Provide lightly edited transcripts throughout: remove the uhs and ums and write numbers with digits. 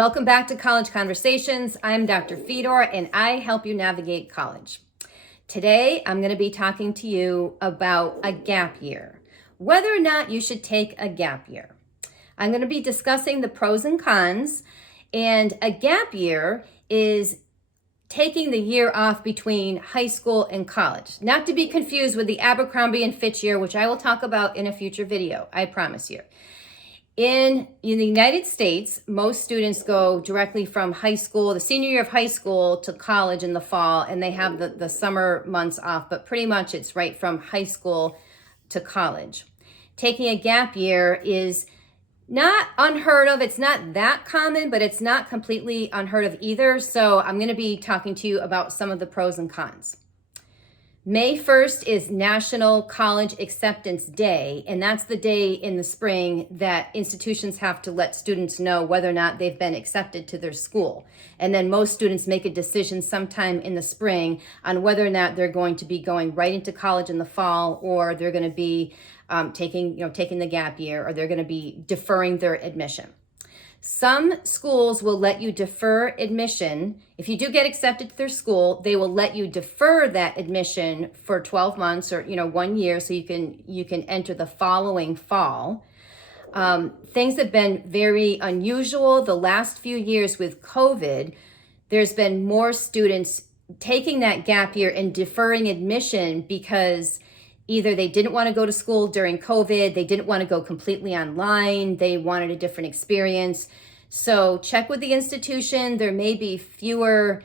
Welcome back to College Conversations. I'm Dr. Fedor and I help you navigate college. Today, I'm going to be talking to you about a gap year, whether or not you should take a gap year. I'm going to be discussing the pros and cons, and a gap year is taking the year off between high school and college, not to be confused with the Abercrombie and Fitch year, which I will talk about in a future video, I promise you. In the United States, most students go directly from high school, the senior year of high school, to college in the fall, and they have the summer months off, but pretty much it's right from high school to college. Taking a gap year is not unheard of. It's not that common, but it's not completely unheard of either. So I'm going to be talking to you about some of the pros and cons. May 1st is National College Acceptance Day, and that's the day in the spring that institutions have to let students know whether or not they've been accepted to their school. And then most students make a decision sometime in the spring on whether or not they're going to be going right into college in the fall, or they're going to be taking the gap year, or they're going to be deferring their admission. Some schools will let you defer admission. If you do get accepted to their school, they will let you defer that admission for 12 months or 1 year, so you can enter the following fall. Things have been very unusual the last few years with COVID. There's been more students taking that gap year and deferring admission because either they didn't want to go to school during COVID, they didn't want to go completely online, they wanted a different experience. So check with the institution. There may be fewer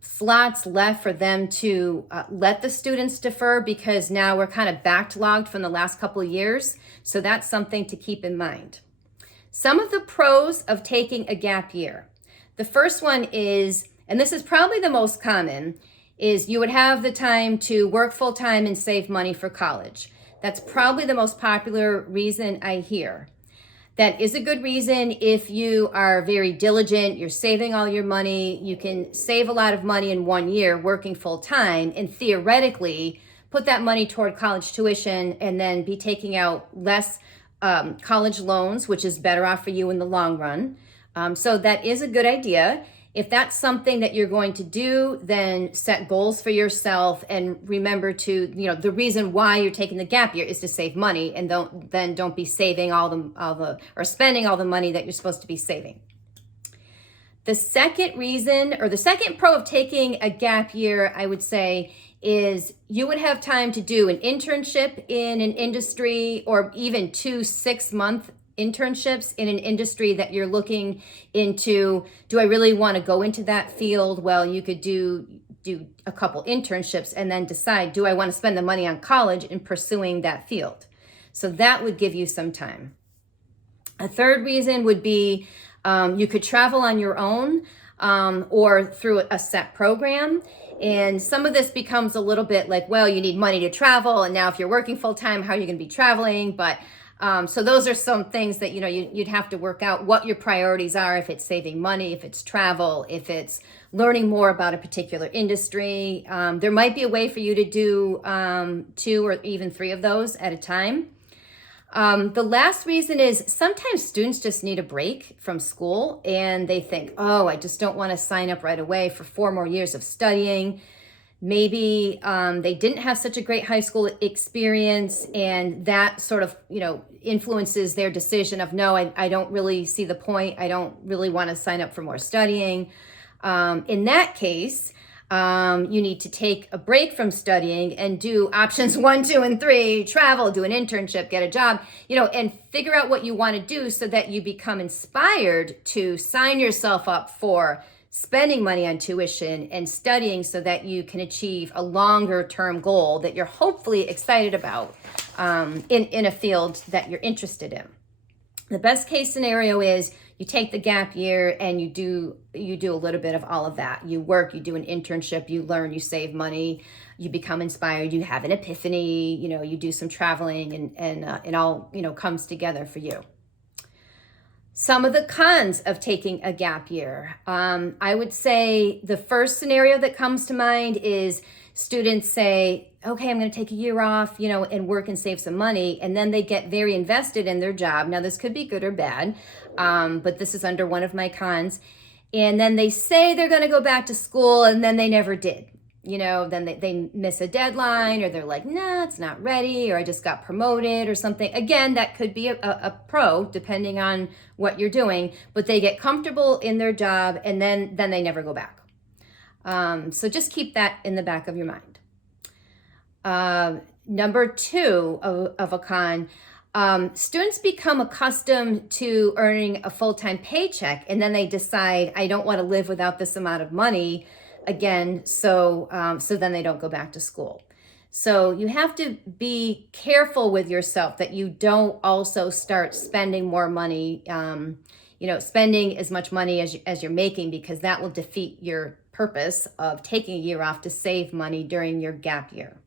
slots left for them to let the students defer, because now we're kind of backlogged from the last couple of years. So that's something to keep in mind. Some of the pros of taking a gap year. The first one is, and this is probably the most common, is you would have the time to work full time and save money for college. That's probably the most popular reason I hear. That is a good reason if you are very diligent, you're saving all your money, you can save a lot of money in 1 year working full time, and theoretically put that money toward college tuition and then be taking out less college loans, which is better off for you in the long run. So that is a good idea. If that's something that you're going to do, then set goals for yourself and remember to, the reason why you're taking the gap year is to save money, and don't be saving or spending all the money that you're supposed to be saving. The second reason, or the second pro of taking a gap year, I would say, is you would have time to do an internship in an industry, or even 2 6-month internships in an industry that you're looking into. Do I really want to go into that field? Well, you could do a couple internships and then decide, do I want to spend the money on college in pursuing that field? So that would give you some time. A third reason would be you could travel on your own or through a set program. And some of this becomes a little bit like, well, you need money to travel, and now if you're working full time, how are you going to be traveling? But so those are some things that, you'd have to work out what your priorities are, if it's saving money, if it's travel, if it's learning more about a particular industry. There might be a way for you to do 2 or even 3 of those at a time. The last reason is sometimes students just need a break from school, and they think, oh, I just don't want to sign up right away for 4 more years of studying. Maybe they didn't have such a great high school experience, and that sort of, influences their decision of, no, I don't really see the point. I don't really want to sign up for more studying. In that case, you need to take a break from studying and do options 1, 2, and 3, travel, do an internship, get a job, and figure out what you want to do so that you become inspired to sign yourself up for spending money on tuition and studying so that you can achieve a longer term goal that you're hopefully excited about in a field that you're interested in. The best case scenario is you take the gap year and you do a little bit of all of that. You work, you do an internship, you learn, you save money, you become inspired, you have an epiphany, you do some traveling, and it all, comes together for you. Some of the cons of taking a gap year. I would say the first scenario that comes to mind is students say, okay, I'm going to take a year off, and work and save some money. And then they get very invested in their job. Now, this could be good or bad, but this is under one of my cons. And then they say they're going to go back to school, and then they never did. Then they miss a deadline, or they're like, nah, it's not ready, or I just got promoted or something. Again, that could be a pro, depending on what you're doing, but they get comfortable in their job, and then they never go back. So just keep that in the back of your mind. Number two of a con, students become accustomed to earning a full-time paycheck, and then they decide, I don't want to live without this amount of money again, so then they don't go back to school. So you have to be careful with yourself that you don't also start spending more money, spending as much money as you're making, because that will defeat your purpose of taking a year off to save money during your gap year.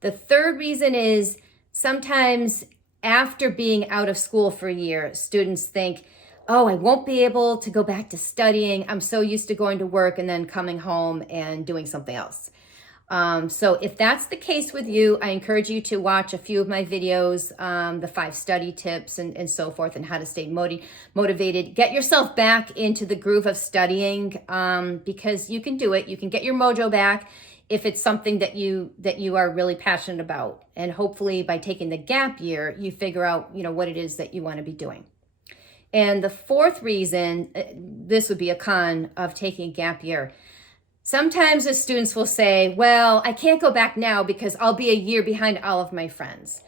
The third reason is sometimes after being out of school for a year, students think, oh, I won't be able to go back to studying. I'm so used to going to work and then coming home and doing something else. So if that's the case with you, I encourage you to watch a few of my videos, the 5 study tips and so forth, and how to stay motivated. Get yourself back into the groove of studying, because you can do it. You can get your mojo back if it's something that you are really passionate about. And hopefully by taking the gap year, you figure out, what it is that you want to be doing. And the fourth reason, this would be a con of taking a gap year. Sometimes the students will say, well, I can't go back now because I'll be a year behind all of my friends.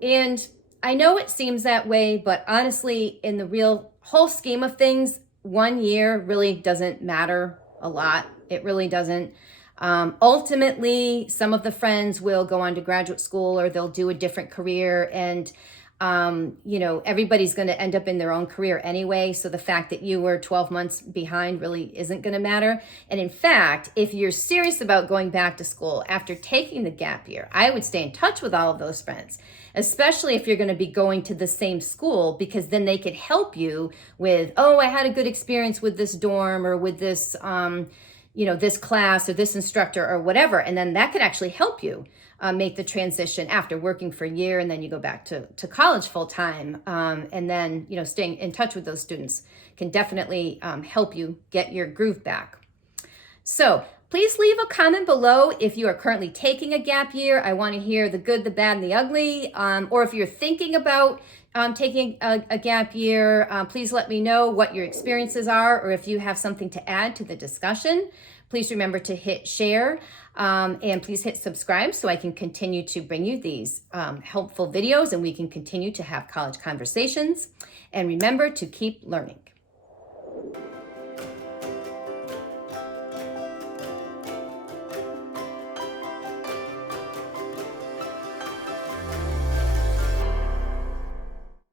And I know it seems that way, but honestly, in the whole scheme of things, 1 year really doesn't matter a lot. It really doesn't. Ultimately, some of the friends will go on to graduate school, or they'll do a different career, and everybody's going to end up in their own career anyway. So the fact that you were 12 months behind really isn't going to matter. And in fact, if you're serious about going back to school after taking the gap year, I would stay in touch with all of those friends, especially if you're going to be going to the same school, because then they could help you with, oh, I had a good experience with this dorm, or with this, this class, or this instructor, or whatever. And then that could actually help you make the transition after working for a year, and then you go back to college full time. And then, staying in touch with those students can definitely help you get your groove back. So please leave a comment below if you are currently taking a gap year. I want to hear the good, the bad, and the ugly. Or if you're thinking about taking a gap year, please let me know what your experiences are, or if you have something to add to the discussion. Please remember to hit share, and please hit subscribe so I can continue to bring you these helpful videos, and we can continue to have college conversations. And remember to keep learning.